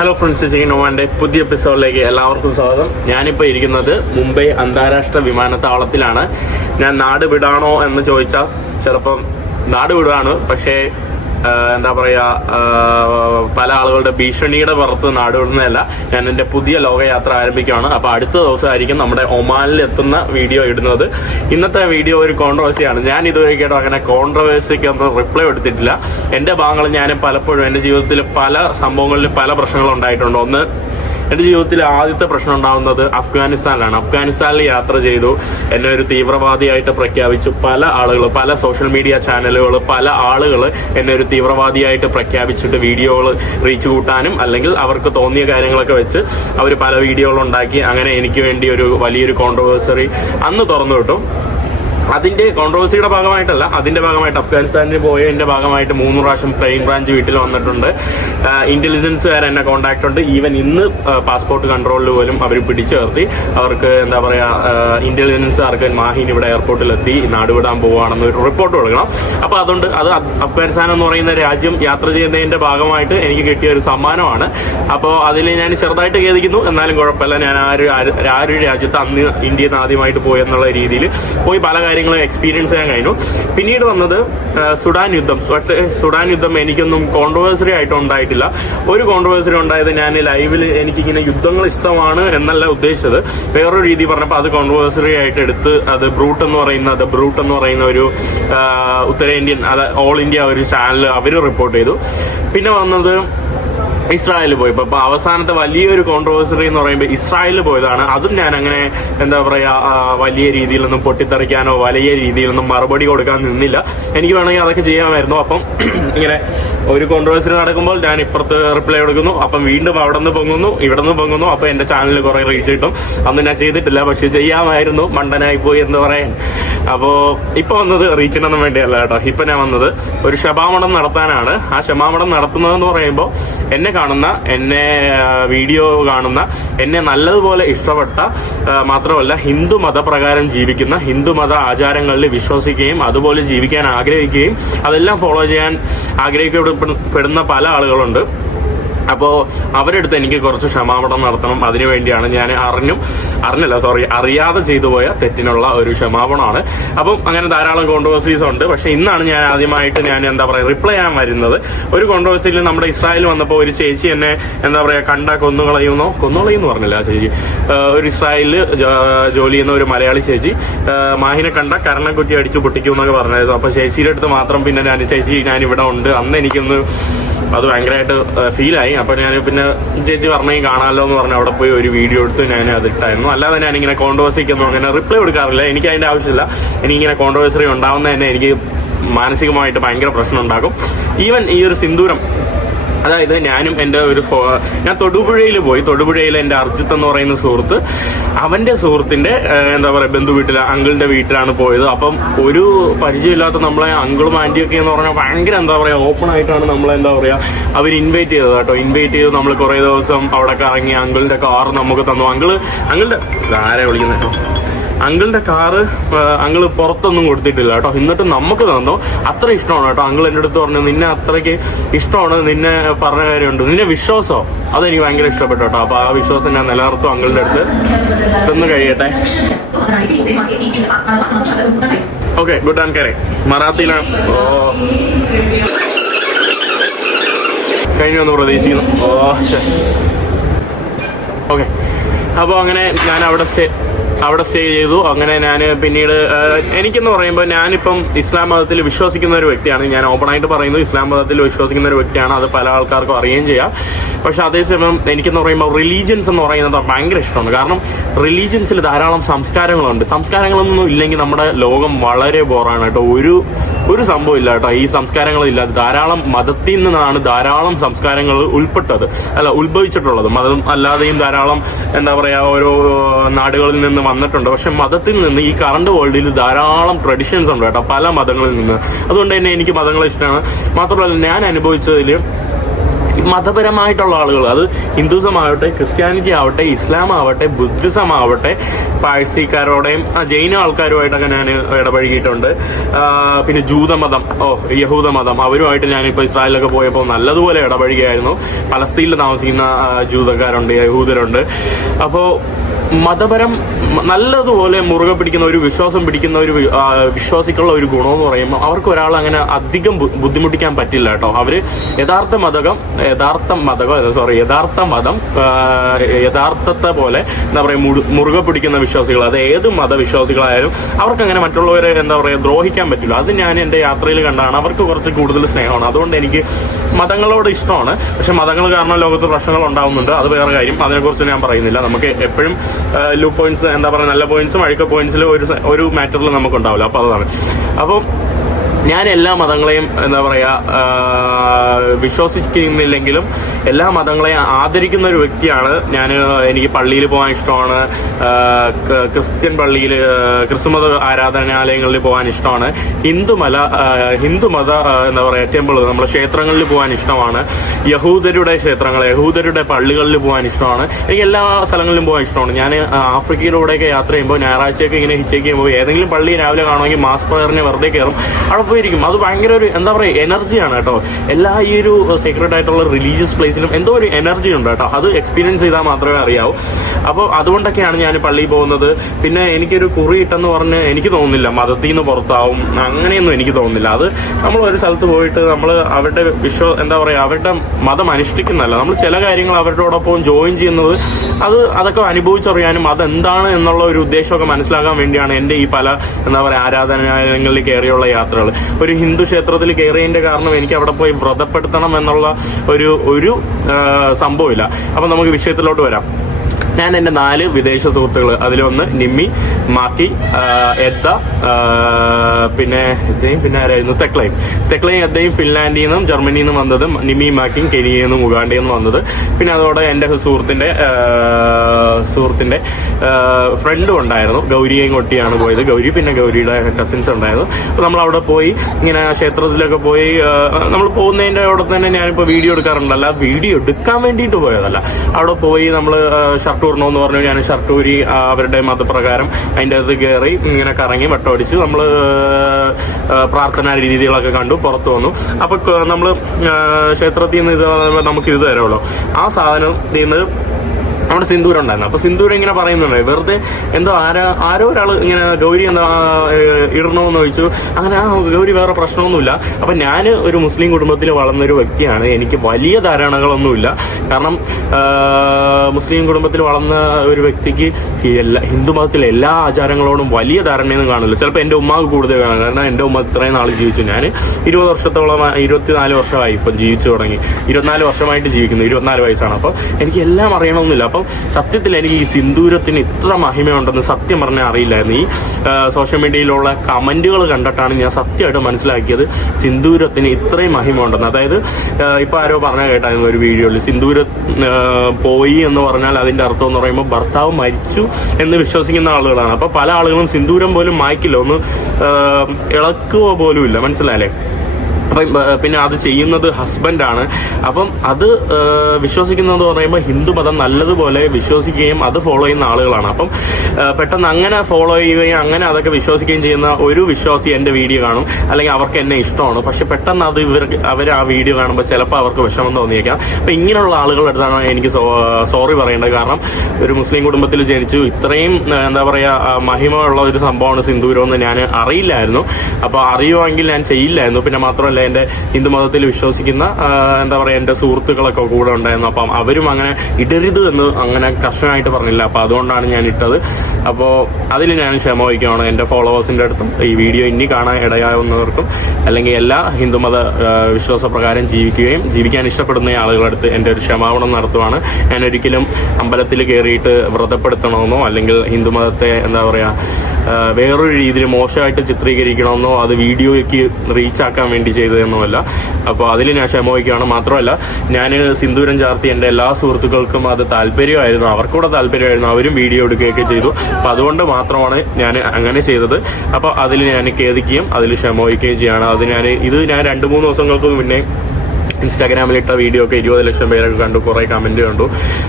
Hello friends ചെയ്യുന്നോമാന്റെ പുതിയ എപ്പിസോഡിലേക്ക് എല്ലാവർക്കും സ്വാഗതം. ഞാനിപ്പോൾ ഇരിക്കുന്നത് മുംബൈ അന്താരാഷ്ട്ര വിമാനത്താവളത്തിലാണ്. ഞാൻ നാട് വിടാണോ എന്ന് ചോദിച്ചാൽ ചിലപ്പം നാട് വിടുകയാണ് പക്ഷേ എന്താ പറയുക പല ആളുകളുടെ ഭീഷണിയുടെ പുറത്ത് നാടുവിടുന്നതല്ല. ഞാൻ എന്റെ പുതിയ ലോകയാത്ര ആരംഭിക്കുകയാണ്. അപ്പോൾ അടുത്ത ദിവസമായിരിക്കും നമ്മുടെ ഒമാനിൽ എത്തുന്ന വീഡിയോ ഇടുന്നത്. ഇന്നത്തെ വീഡിയോ ഒരു കോൺട്രവേഴ്സിയാണ് ഞാൻ ഇതുവരെ കേട്ടോ അങ്ങനെ കോൺട്രവേഴ്സിക്ക് ഒന്നും റിപ്ലൈ എടുത്തിട്ടില്ല എന്റെ ഭാഗങ്ങൾ ഞാൻ പലപ്പോഴും എന്റെ ജീവിതത്തിൽ പല സംഭവങ്ങളിൽ പല പ്രശ്നങ്ങളും ഉണ്ടായിട്ടുണ്ട്. ഒന്ന് എന്റെ ജീവിതത്തിൽ ആദ്യത്തെ പ്രശ്നം ഉണ്ടാകുന്നത് അഫ്ഗാനിസ്ഥാനിലാണ്. അഫ്ഗാനിസ്ഥാനിൽ യാത്ര ചെയ്തു. എന്നെ ഒരു തീവ്രവാദിയായിട്ട് പ്രഖ്യാപിച്ചു. പല ആളുകൾ പല സോഷ്യൽ മീഡിയ ചാനലുകൾ പല ആളുകൾ എന്നെ ഒരു തീവ്രവാദിയായിട്ട് പ്രഖ്യാപിച്ചിട്ട് വീഡിയോകൾ റീച്ച് കൂട്ടാനും അല്ലെങ്കിൽ അവർക്ക് തോന്നിയ കാര്യങ്ങളൊക്കെ വെച്ച് അവർ പല വീഡിയോകൾ ഉണ്ടാക്കി. അങ്ങനെ എനിക്ക് വേണ്ടി ഒരു വലിയൊരു കോൺട്രവേഴ്സറി അന്ന് തുറന്നു വിട്ടു. അതിന്റെ കോൺട്രവേഴ്സിയുടെ ഭാഗമായിട്ടല്ല അതിന്റെ ഭാഗമായിട്ട് അഫ്ഗാനിസ്ഥാനിൽ പോയതിന്റെ ഭാഗമായിട്ട് മൂന്ന് പ്രാവശ്യം ക്രൈം ബ്രാഞ്ച് വീട്ടിൽ വന്നിട്ടുണ്ട്. ഇന്റലിജൻസ് വരെ എന്നെ കോൺടാക്ട് ഉണ്ട്. ഈവൻ ഇന്ന് പാസ്പോർട്ട് കൺട്രോളിൽ പോലും അവർ പിടിച്ചു നിർത്തി. അവർക്ക് എന്താ പറയാ ഇന്റലിജൻസുകാർക്ക് മാഹിൻ ഇവിടെ എയർപോർട്ടിൽ എത്തി നാടുവിടാൻ പോവുകയാണെന്ന് ഒരു റിപ്പോർട്ട് കൊടുക്കണം. അപ്പൊ അതുകൊണ്ട് അത് അഫ്- അഫ്ഗാനിസ്ഥാൻ എന്ന് പറയുന്ന രാജ്യം യാത്ര ചെയ്യുന്നതിന്റെ ഭാഗമായിട്ട് എനിക്ക് കിട്ടിയ ഒരു സമ്മാനമാണ്. അപ്പോൾ അതിൽ ഞാൻ ചെറുതായിട്ട് ഖേദിക്കുന്നു. എന്നാലും കുഴപ്പമില്ല. ഞാൻ ആ ഒരു രാജ്യത്ത് അന്ന് ഇന്ത്യയിൽ നിന്ന് ആദ്യമായിട്ട് പോയെന്നുള്ള രീതിയിൽ പോയി പല കാര്യങ്ങളും എക്സ്പീരിയൻസ് ചെയ്യാൻ കഴിഞ്ഞു. പിന്നീട് വന്നത് സുഡാൻ യുദ്ധം. സുഡാൻ യുദ്ധം എനിക്കൊന്നും കോൺട്രവേഴ്സറി ആയിട്ട് ഉണ്ടായിട്ടില്ല. ഒരു കോൺട്രവേഴ്സറി ഉണ്ടായത് ഞാൻ ലൈവിൽ എനിക്കിങ്ങനെ യുദ്ധങ്ങൾ ഇഷ്ടമാണ് എന്നല്ല ഉദ്ദേശിച്ചത്. വേറൊരു രീതി പറഞ്ഞപ്പോൾ അത് കോൺട്രവേഴ്സറി ആയിട്ട് എടുത്ത് അത് ബ്രൂട്ട് എന്ന് പറയുന്ന അത് ബ്രൂട്ട് എന്ന് പറയുന്ന ഒരു ഉത്തരേന്ത്യൻ അത് ഓൾ ഇന്ത്യ ഒരു ചാനൽ അവർ റിപ്പോർട്ട് ചെയ്തു. പിന്നെ വന്നത് ഇസ്രായേലിൽ പോയി. ഇപ്പൊ അവസാനത്തെ വലിയൊരു കോൺട്രവേഴ്സറി എന്ന് പറയുമ്പോൾ ഇസ്രായേലിൽ പോയതാണ്. അതും ഞാൻ അങ്ങനെ എന്താ പറയാ വലിയ രീതിയിലൊന്നും പൊട്ടിത്തെറിക്കാനോ വലിയ രീതിയിലൊന്നും മറുപടി കൊടുക്കാൻ നിന്നില്ല. എനിക്ക് വേണമെങ്കിൽ അതൊക്കെ ചെയ്യാമായിരുന്നു. അപ്പം ഇങ്ങനെ ഒരു കോൺട്രവേഴ്സറി നടക്കുമ്പോൾ ഞാൻ ഇപ്പുറത്ത് റിപ്ലൈ കൊടുക്കുന്നു. അപ്പം വീണ്ടും അവിടെ നിന്ന് പൊങ്ങുന്നു ഇവിടെ നിന്ന് പൊങ്ങുന്നു. അപ്പൊ എന്റെ ചാനലിൽ കുറെ റീച്ച് കിട്ടും. അന്ന് ഞാൻ ചെയ്തിട്ടില്ല പക്ഷെ ചെയ്യാമായിരുന്നു. മണ്ടനായി പോയി എന്ന് പറയാൻ. അപ്പോ ഇപ്പൊ വന്നത് റീച്ചിനൊന്നും വേണ്ടിയല്ല കേട്ടോ. ഇപ്പൊ ഞാൻ വന്നത് ഒരു ക്ഷമാപണം നടത്താനാണ്. ആ ക്ഷമാപണം നടത്തുന്നതെന്ന് പറയുമ്പോൾ എന്നെ കാണുന്ന എന്നെ വീഡിയോ കാണുന്ന എന്നെ നല്ലതുപോലെ ഇഷ്ടപ്പെട്ട മാത്രമല്ല ഹിന്ദു മതപ്രകാരം ജീവിക്കുന്ന ഹിന്ദു മത ആചാരങ്ങളിൽ വിശ്വസിക്കുകയും അതുപോലെ ജീവിക്കാൻ ആഗ്രഹിക്കുകയും അതെല്ലാം ഫോളോ ചെയ്യാൻ ആഗ്രഹിക്കപ്പെടുന്ന പല ആളുകളുണ്ട്. അപ്പോൾ അവരെടുത്ത് എനിക്ക് കുറച്ച് ക്ഷമാപണം നടത്തണം. അതിനു വേണ്ടിയാണ് ഞാൻ അറിഞ്ഞും അറിഞ്ഞല്ല സോറി അറിയാതെ ചെയ്തു പോയ തെറ്റിനുള്ള ഒരു ക്ഷമാപണമാണ്. അപ്പം അങ്ങനെ ധാരാളം കോൺട്രവേഴ്സീസ് ഉണ്ട്. പക്ഷെ ഇന്നാണ് ഞാൻ ആദ്യമായിട്ട് ഞാൻ എന്താ പറയുക റിപ്ലൈ ചെയ്യാൻ വരുന്നത്. ഒരു കോൺട്രവേഴ്സിയിൽ നമ്മുടെ ഇസ്രായേൽ വന്നപ്പോൾ ഒരു ചേച്ചി എന്നെ എന്താ പറയുക കണ്ട കൊന്നുകളയുന്നോ കൊന്നുകളയെന്ന് പറഞ്ഞില്ല ആ ചേച്ചി. ഒരു ഇസ്രായേലിൽ ജോലി ചെയ്യുന്ന ഒരു മലയാളി ചേച്ചി. മാഹിനെ കണ്ട കരണം കുറ്റി അടിച്ചു പൊട്ടിക്കും എന്നൊക്കെ പറഞ്ഞായിരുന്നു. അപ്പൊ ചേച്ചിയുടെ അടുത്ത് മാത്രം പിന്നെ ഞാൻ ചേച്ചി ഞാൻ ഇവിടെ ഉണ്ട്. അന്ന് എനിക്കൊന്ന് അത് ഭയങ്കരമായിട്ട് ഫീലായി അപ്പൊ ഞാൻ പിന്നെ ചേച്ചി പറഞ്ഞെങ്കിൽ കാണാമല്ലോ എന്ന് പറഞ്ഞ് അവിടെ പോയി ഒരു വീഡിയോ എടുത്ത് ഞാൻ അത് ഇട്ടായിരുന്നു അല്ലാതെ ഞാൻ ഇങ്ങനെ കോൺട്രവേഴ്സിക്കൊന്നും അങ്ങനെ റിപ്ലൈ കൊടുക്കാറില്ല. എനിക്ക് അതിന്റെ ആവശ്യമില്ല. എനിക്കിങ്ങനെ കോൺട്രവേഴ്സറി ഉണ്ടാവുന്ന തന്നെ എനിക്ക് മാനസികമായിട്ട് ഭയങ്കര പ്രശ്നം ഉണ്ടാകും. ഈവൻ ഈ ഒരു സിന്ദൂരം അതായത് ഞാനും എന്റെ ഒരു ഞാൻ തൊടുപുഴയിൽ പോയി. തൊടുപുഴയിൽ എന്റെ അർജിത്ത് എന്ന് പറയുന്ന സുഹൃത്ത് അവന്റെ സുഹൃത്തിന്റെ എന്താ പറയുക ബന്ധു വീട്ടിൽ അങ്കിളിന്റെ വീട്ടിലാണ് പോയത്. അപ്പം ഒരു പരിചയമില്ലാത്ത നമ്മളെ അങ്കിളും ആന്റിയും ഒക്കെ എന്ന് പറഞ്ഞാൽ ഭയങ്കര എന്താ പറയുക ഓപ്പൺ ആയിട്ടാണ് നമ്മളെ എന്താ പറയുക അവർ ഇൻവൈറ്റ് ചെയ്തത് കേട്ടോ. ഇൻവൈറ്റ് ചെയ്ത് നമ്മൾ കുറേ ദിവസം അവിടെ കറങ്ങി അങ്കിളിന്റെ കാർ നമുക്ക് തന്നു. അങ്കിൾ അങ്കിളുടെ ആരെ വിളിക്കുന്നത്? കേട്ടോ അങ്കിളിന്റെ കാറ് അങ്കിൾ പുറത്തൊന്നും കൊടുത്തിട്ടില്ല കേട്ടോ. എന്നിട്ട് നമുക്ക് തന്നോ. അത്ര ഇഷ്ടമാണ് കേട്ടോ. അങ്കിൾ എന്റെ അടുത്ത് പറഞ്ഞു നിന്നെ അത്രയ്ക്ക് ഇഷ്ടമാണ്. നിന്നെ പറഞ്ഞ കാര്യമുണ്ട്. നിന്നെ വിശ്വാസോ? അതെനിക്ക് ഭയങ്കര ഇഷ്ടപ്പെട്ടു കേട്ടോ. അപ്പൊ ആ വിശ്വാസം ഞാൻ നിലനിർത്തും അങ്കിളിന്റെ അടുത്ത്. തന്നു കഴിയട്ടെ. ഓക്കെ ഗുഡ് ആൻഡ് കരെ മറാത്തിയിലാണ്. ഓ. കഴിഞ്ഞു വന്ന് പ്രതീക്ഷിക്കുന്നു. ഓ ഓക്കെ അപ്പോൾ അങ്ങനെ ഞാൻ അവിടെ സ്റ്റേ അവിടെ സ്റ്റേ ചെയ്തു. അങ്ങനെ ഞാൻ പിന്നീട് എനിക്കെന്ന് പറയുമ്പോൾ ഞാനിപ്പം ഇസ്ലാം മതത്തിൽ വിശ്വസിക്കുന്ന ഒരു വ്യക്തിയാണ്. ഞാൻ ഓപ്പൺ ആയിട്ട് പറയുന്നു ഇസ്ലാം മതത്തിൽ വിശ്വസിക്കുന്ന ഒരു വ്യക്തിയാണ്. അത് പല ആൾക്കാർക്കും അറിയുകയും ചെയ്യാം. പക്ഷെ അതേസമയം എനിക്കെന്ന് പറയുമ്പോൾ റിലീജിയൻസ് എന്ന് പറയുന്നത് ഭയങ്കര ഇഷ്ടമാണ്. കാരണം റിലീജിയൻസിൽ ധാരാളം സംസ്കാരങ്ങളുണ്ട്. സംസ്കാരങ്ങളൊന്നും ഇല്ലെങ്കിൽ നമ്മുടെ ലോകം വളരെ ബോറാണ് കേട്ടോ. ഒരു ഒരു സംഭവം ഇല്ല കേട്ടോ. ഈ സംസ്കാരങ്ങളില്ല ധാരാളം മതത്തിൽ നിന്നാണ് ധാരാളം സംസ്കാരങ്ങൾ ഉൾപ്പെട്ടത്. അല്ല ഉത്ഭവിച്ചിട്ടുള്ളത്. മതം അല്ലാതെയും ധാരാളം എന്താ പറയാ ഓരോ നാടുകളിൽ നിന്ന് വന്നിട്ടുണ്ട്. പക്ഷെ മതത്തിൽ നിന്ന് ഈ കറണ്ട് വേൾഡിൽ ധാരാളം ട്രഡീഷൻസ് ഉണ്ട് കേട്ടോ പല മതങ്ങളിൽ നിന്ന്. അതുകൊണ്ട് തന്നെ എനിക്ക് മതങ്ങളെ ഇഷ്ടമാണ്. മാത്രമല്ല ഞാൻ അനുഭവിച്ചതിൽ മതപരമായിട്ടുള്ള ആളുകൾ. അത് ഹിന്ദുസം ആവട്ടെ ക്രിസ്ത്യാനിറ്റി ആവട്ടെ ഇസ്ലാം ആവട്ടെ ബുദ്ധിസം ആവട്ടെ പാഴ്സിക്കാരോടെയും ജൈന ആൾക്കാരുമായിട്ടൊക്കെ ഞാൻ ഇടപഴകിയിട്ടുണ്ട്. പിന്നെ ജൂതമതം ഓ യഹൂദമതം അവരുമായിട്ട് ഞാനിപ്പോൾ ഇസ്രായേലിലൊക്കെ പോയപ്പോൾ നല്ലതുപോലെ ഇടപഴകിയായിരുന്നു. പലസ്തീനിൽ താമസിക്കുന്ന ജൂതക്കാരുണ്ട് യഹൂദരുണ്ട്. അപ്പോൾ മതപരം നല്ലതുപോലെ മുറുകെ പിടിക്കുന്ന ഒരു വിശ്വാസം പിടിക്കുന്ന ഒരു വിശ്വാസിക്കുള്ള ഒരു ഗുണമെന്ന് പറയുമ്പോൾ അവർക്ക് ഒരാൾ അങ്ങനെ അധികം ബുദ്ധിമുട്ടിക്കാൻ പറ്റില്ല കേട്ടോ. അവർ യഥാർത്ഥ മതകം യഥാർത്ഥ മതകം സോറി യഥാർത്ഥ മതം യഥാർത്ഥത്തെ പോലെ എന്താ പറയുക മുറു- മുറുകെ പിടിക്കുന്ന വിശ്വാസികൾ അത് ഏത് മതവിശ്വാസികളായാലും അവർക്ക് അങ്ങനെ മറ്റുള്ളവരെ എന്താ പറയുക ദ്രോഹിക്കാൻ പറ്റില്ല. അത് ഞാൻ എന്റെ യാത്രയിൽ കണ്ടാണ്. അവർക്ക് കുറച്ച് കൂടുതൽ സ്നേഹമാണ്. അതുകൊണ്ട് എനിക്ക് മതങ്ങളോട് ഇഷ്ടമാണ്. പക്ഷെ മതങ്ങൾ കാരണം ലോകത്ത് പ്രശ്നങ്ങൾ ഉണ്ടാവുന്നുണ്ട്. അത് വേറെ കാര്യം. അതിനെക്കുറിച്ച് ഞാൻ പറയുന്നില്ല. നമുക്ക് എപ്പോഴും ലൂ പോയിന്റ്സ് എന്താ പറയുക നല്ല പോയിന്റ്സും അഴുക്ക പോയിന്റ്സിൽ ഒരു ഒരു മാറ്ററിൽ നമുക്ക് ഉണ്ടാവില്ല അപ്പോൾ അതാണ്. അപ്പോൾ ഞാൻ എല്ലാ മതങ്ങളെയും എന്താ പറയാ വിശ്വസിക്കുന്നില്ലെങ്കിലും എല്ലാ മതങ്ങളെയും ആദരിക്കുന്ന ഒരു വ്യക്തിയാണ്. ഞാൻ എനിക്ക് പള്ളിയിൽ പോകാൻ ഇഷ്ടമാണ്. ക്രിസ്ത്യൻ പള്ളിയിൽ ക്രിസ്തുമത ആരാധനാലയങ്ങളിൽ പോകാൻ ഇഷ്ടമാണ്. ഹിന്ദുമല മത ഹിന്ദുമത മത എന്താ പറയുക ടെമ്പിൾ നമ്മുടെ ക്ഷേത്രങ്ങളിൽ പോകാൻ ഇഷ്ടമാണ്. യഹൂദരുടെ ക്ഷേത്രങ്ങൾ യഹൂദരുടെ പള്ളികളിൽ പോകാൻ ഇഷ്ടമാണ്. എനിക്ക് എല്ലാ സ്ഥലങ്ങളിലും പോകാൻ ഇഷ്ടമാണ്. ഞാൻ ആഫ്രിക്കയിലൂടെയൊക്കെ യാത്ര ചെയ്യുമ്പോൾ ഞായറാഴ്ചയൊക്കെ ഇങ്ങനെ ഹിച്ചേക്ക് ചെയ്യുമ്പോൾ ഏതെങ്കിലും പള്ളി രാവിലെ കാണുമെങ്കിൽ മാസ് പ്രയറിന് വെറുതെ കയറും. അവിടെ പോയിരിക്കും. അത് ഭയങ്കര ഒരു എന്താ പറയുക എനർജിയാണ് കേട്ടോ. എല്ലാ ഈ ഒരു സീക്രട്ട് ആയിട്ടുള്ള റിലീജിയസ് പ്ലേസിലും എന്തോ ഒരു എനർജി ഉണ്ട് കേട്ടോ. അത് എക്സ്പീരിയൻസ് ചെയ്താൽ മാത്രമേ അറിയാവൂ. അപ്പോൾ അതുകൊണ്ടൊക്കെയാണ് ഞാൻ പള്ളിയിൽ പോകുന്നത്. പിന്നെ എനിക്കൊരു കുറി ഇട്ടെന്ന് പറഞ്ഞ് എനിക്ക് തോന്നുന്നില്ല മതത്തിൽ നിന്ന് പുറത്താവും. അങ്ങനെയൊന്നും എനിക്ക് തോന്നുന്നില്ല. അത് നമ്മൾ ഒരു സ്ഥലത്ത് പോയിട്ട് നമ്മൾ അവരുടെ വിശ്വ എന്താ പറയുക അവരുടെ മതം അനുഷ്ഠിക്കുന്നതല്ല. നമ്മൾ ചില കാര്യങ്ങൾ അവരോടൊപ്പം ജോയിൻ ചെയ്യുന്നത് അത് അതൊക്കെ അനുഭവിച്ചറിയാനും അതെന്താണ് എന്നുള്ള ഒരു ഉദ്ദേശമൊക്കെ മനസ്സിലാക്കാൻ വേണ്ടിയാണ് എന്റെ ഈ പല എന്താ പറയുക ആരാധനാലയങ്ങളിൽ കയറിയുള്ള യാത്രകൾ. ഒരു ഹിന്ദു ക്ഷേത്രത്തിൽ കയറിയതിന്റെ കാരണം എനിക്ക് അവിടെ പോയി വ്രതപ്പെടുത്തണം എന്നുള്ള ഒരു ഒരു സംഭവമില്ല. അപ്പൊ നമുക്ക് വിഷയത്തിലോട്ട് വരാം. ഞാൻ എന്റെ നാല് വിദേശ സുഹൃത്തുക്കൾ അതിലൊന്ന് നിമ്മി മാക്കി എത്ത പിന്നെ എദ്ദയും പിന്നെ ആരായിരുന്നു? തെക്ലയും. തെക്ലയും എദ്ദയും ഫിൻലാൻഡിൽ നിന്നും ജർമ്മനിയിൽ നിന്നും വന്നത് നിമി മാക്കിയും കെനിയയിൽ നിന്നും ഉഗാണ്ടയിൽ നിന്നും വന്നത്. പിന്നെ അതോടെ എന്റെ സുഹൃത്തിന്റെ സുഹൃത്തിന്റെ ഫ്രണ്ടും ഉണ്ടായിരുന്നു. ഗൗരിയെയും കൊട്ടിയാണ് പോയത്. ഗൗരി പിന്നെ ഗൗരിയുടെ കസിൻസ് ഉണ്ടായിരുന്നു. അപ്പോൾ നമ്മൾ അവിടെ പോയി ഇങ്ങനെ ക്ഷേത്രത്തിലൊക്കെ പോയി നമ്മൾ പോകുന്നതിന്റെ അവിടെ തന്നെ ഞാനിപ്പോൾ വീഡിയോ എടുക്കാറുണ്ടല്ല. വീഡിയോ എടുക്കാൻ വേണ്ടിയിട്ട് പോയതല്ല. അവിടെ പോയി നമ്മൾ ഊരണമെന്ന് പറഞ്ഞു. ഞാൻ ഷർട്ട് ഊരി അവരുടെ മതപ്രകാരം അതിന്റെ അത് കയറി ഇങ്ങനെ കറങ്ങി വട്ടമടിച്ച് നമ്മൾ പ്രാർത്ഥനാ രീതികളൊക്കെ കണ്ടു പുറത്തു വന്നു. അപ്പൊ നമ്മൾ ക്ഷേത്രത്തിൽ നിന്ന് ഇത് നമുക്ക് ഇത് തരുമല്ലോ ആ സാധനത്തിൽ നിന്ന് നമ്മുടെ സിന്ദൂരം ഉണ്ടായിരുന്നു. അപ്പൊ സിന്ദൂരം ഇങ്ങനെ പറയുന്നുണ്ട് വെറുതെ എന്തോ ആരോ ആരോ ഒരാൾ ഇങ്ങനെ ഗൗരി എന്താ ഇടണമെന്ന് ചോദിച്ചു. അങ്ങനെ ആ ഗൗരി വേറെ പ്രശ്നമൊന്നുമില്ല. അപ്പൊ ഞാൻ ഒരു മുസ്ലിം കുടുംബത്തിൽ വളർന്ന ഒരു വ്യക്തിയാണ്. എനിക്ക് വലിയ ധാരണകളൊന്നുമില്ല. കാരണം മുസ്ലിം കുടുംബത്തിൽ വളർന്ന ഒരു വ്യക്തിക്ക് എല്ലാ ഹിന്ദു മതത്തിലെ എല്ലാ ആചാരങ്ങളോടും വലിയ ധാരണയൊന്നും കാണില്ല ചിലപ്പോൾ എന്റെ ഉമ്മാക്ക് കൂടുതൽ കാണും. കാരണം എന്റെ ഉമ്മ ഇത്രയും നാൾ ജീവിച്ചു. ഞാൻ ഇരുപത് വർഷത്തോളം ഇരുപത്തിനാല് വർഷമായി ഇപ്പം ജീവിച്ചു തുടങ്ങി. ഇരുപത്തിനാല് വർഷമായിട്ട് ജീവിക്കുന്നു. ഇരുപത്തിനാല് വയസ്സാണ്. അപ്പോൾ എനിക്ക് എല്ലാം അറിയണമെന്നില്ല അപ്പം സത്യത്തിൽ എനിക്ക് ഈ സിന്ദൂരത്തിന് ഇത്ര മഹിമയുണ്ടെന്ന് സത്യം പറഞ്ഞാൽ അറിയില്ലായിരുന്നു. ഈ സോഷ്യൽ മീഡിയയിലുള്ള കമന്റുകൾ കണ്ടിട്ടാണ് ഞാൻ സത്യമായിട്ട് മനസ്സിലാക്കിയത് സിന്ദൂരത്തിന് ഇത്രയും മഹിമ ഉണ്ടെന്ന് അതായത് ഇപ്പം ആരോ പറഞ്ഞ കേട്ടായിരുന്നു ഒരു വീഡിയോയിൽ സിന്ദൂര പോയി എന്ന് പറഞ്ഞാൽ അതിന്റെ അർത്ഥം എന്ന് പറയുമ്പോൾ ഭർത്താവ് മരിച്ചു എന്ന് വിശ്വസിക്കുന്ന ആളുകളാണ്. അപ്പോൾ പല ആളുകളും സിന്ദൂരം പോലും മായ്ക്കില്ല. ഒന്ന് ഇളക്കുക പോലും ഇല്ല. മനസ്സിലായല്ലേ? അപ്പം പിന്നെ അത് ചെയ്യുന്നത് ഹസ്ബൻഡാണ് അപ്പം അത് വിശ്വസിക്കുന്നതെന്ന് വിശ്വസിക്കുന്നത് പറയുമ്പോൾ ഹിന്ദു മതം നല്ലതുപോലെ വിശ്വസിക്കുകയും അത് ഫോളോ ചെയ്യുന്ന ആളുകളാണ്. അപ്പം പെട്ടെന്ന് അങ്ങനെ ഫോളോ ചെയ്യുകയും അങ്ങനെ അതൊക്കെ വിശ്വസിക്കുകയും ചെയ്യുന്ന ഒരു വിശ്വാസി എന്റെ വീഡിയോ കാണും. അല്ലെങ്കിൽ അവർക്ക് എന്നെ ഇഷ്ടമാണ്. പക്ഷെ പെട്ടെന്ന് അത് ഇവർക്ക് അവർ ആ വീഡിയോ കാണുമ്പോൾ ചിലപ്പോൾ അവർക്ക് വിഷമം തോന്നിയേക്കാം. അപ്പം ഇങ്ങനെയുള്ള ആളുകളുടെ അടുത്താണ് എനിക്ക് സോറി പറയേണ്ടത്. കാരണം ഒരു മുസ്ലിം കുടുംബത്തിൽ ജനിച്ചു. ഇത്രയും എന്താ പറയുക മഹിമ ഉള്ള ഒരു സംഭവമാണ് സിന്ദൂരം എന്ന് ഞാൻ അറിയില്ലായിരുന്നു. അപ്പോൾ അറിയുമെങ്കിൽ ഞാൻ ചെയ്യില്ലായിരുന്നു. പിന്നെ മാത്രമല്ല എന്റെ ഹിന്ദു മതത്തിൽ വിശ്വസിക്കുന്ന എന്താ പറയാ എന്റെ സുഹൃത്തുക്കളൊക്കെ കൂടെ ഉണ്ടായിരുന്നു. അപ്പം അവരും അങ്ങനെ ഇടരുത് എന്ന് അങ്ങനെ കർശനമായിട്ട് പറഞ്ഞില്ല. അപ്പൊ അതുകൊണ്ടാണ് ഞാൻ ഇട്ടത്. അപ്പോ അതിൽ ഞാൻ ക്ഷമ എന്റെ ഫോളോവേഴ്സിന്റെ അടുത്തും. ഈ വീഡിയോ ഇനി കാണാൻ ഇടയാവുന്നവർക്കും അല്ലെങ്കിൽ എല്ലാ ഹിന്ദുമത വിശ്വാസ വിശ്വാസപ്രകാരം ജീവിക്കുകയും ജീവിക്കാൻ ഇഷ്ടപ്പെടുന്ന ആളുകളുടെ അടുത്ത് എന്റെ ഒരു ക്ഷമാപണം നടത്തുവാണ്. ഞാൻ ഒരിക്കലും അമ്പലത്തിൽ കയറിയിട്ട് വ്രതപ്പെടുത്തണമെന്നോ അല്ലെങ്കിൽ ഹിന്ദുമതത്തെ എന്താ പറയാ വേറൊരു രീതിയിൽ മോശമായിട്ട് ചിത്രീകരിക്കണമെന്നോ അത് വീഡിയോയ്ക്ക് റീച്ച് ആക്കാൻ വേണ്ടി ചെയ്തതെന്നുമല്ല. അപ്പോൾ അതിൽ ഞാൻ ക്ഷമവയ്ക്കുകയാണ് മാത്രമല്ല ഞാൻ സിന്ദൂരം ചാർത്തി എന്റെ എല്ലാ സുഹൃത്തുക്കൾക്കും അത് താല്പര്യമായിരുന്നു. അവർക്കൂടെ താല്പര്യമായിരുന്നു. അവരും വീഡിയോ എടുക്കുകയൊക്കെ ചെയ്തു. അപ്പോൾ അതുകൊണ്ട് മാത്രമാണ് ഞാൻ അങ്ങനെ ചെയ്തത്. അപ്പോൾ അതിൽ ഞാൻ ഖേദിക്കുകയും അതിൽ ക്ഷമ ചെയ്യുകയാണ്. അത് ഞാൻ ഇത് ഞാൻ രണ്ട് മൂന്ന് ദിവസങ്ങൾക്ക് മുന്നേ ഇൻസ്റ്റാഗ്രാമിൽ ഇട്ട വീഡിയോ ഒക്കെ ഇരുപത് ലക്ഷം പേരൊക്കെ കണ്ടു കുറേ കമന്റ് കണ്ടു.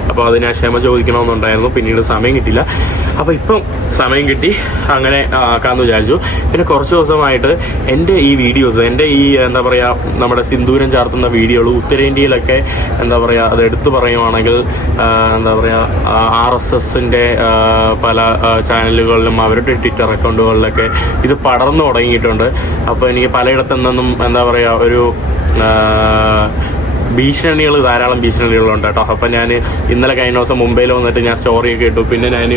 അപ്പോൾ അതിനെ ക്ഷമ ചോദിക്കണമെന്നുണ്ടായിരുന്നു. പിന്നീട് സമയം കിട്ടില്ല അപ്പോൾ ഇപ്പം സമയം കിട്ടി. അങ്ങനെ ആക്കാമെന്ന് വിചാരിച്ചു. പിന്നെ കുറച്ച് ദിവസമായിട്ട് എന്റെ ഈ വീഡിയോസ് എന്റെ ഈ എന്താ പറയുക നമ്മുടെ സിന്ദൂരം ചാർത്തുന്ന വീഡിയോകൾ ഉത്തരേന്ത്യയിലൊക്കെ എന്താ പറയുക അത് എടുത്തു പറയുവാണെങ്കിൽ എന്താ പറയുക ആർ എസ് എസിന്റെ പല ചാനലുകളിലും അവരുടെ ട്വിറ്റർ അക്കൗണ്ടുകളിലൊക്കെ ഇത് പടർന്നു തുടങ്ങിയിട്ടുണ്ട്. അപ്പോൾ എനിക്ക് പലയിടത്തു നിന്നും എന്താ പറയുക ഒരു ഭീഷണികൾ ധാരാളം ഭീഷണികളുണ്ട് കേട്ടോ. അപ്പം ഞാൻ ഇന്നലെ കഴിഞ്ഞ ദിവസം മുംബൈയിൽ വന്നിട്ട് ഞാൻ സ്റ്റോറിയൊക്കെ ഇട്ടു. പിന്നെ ഞാൻ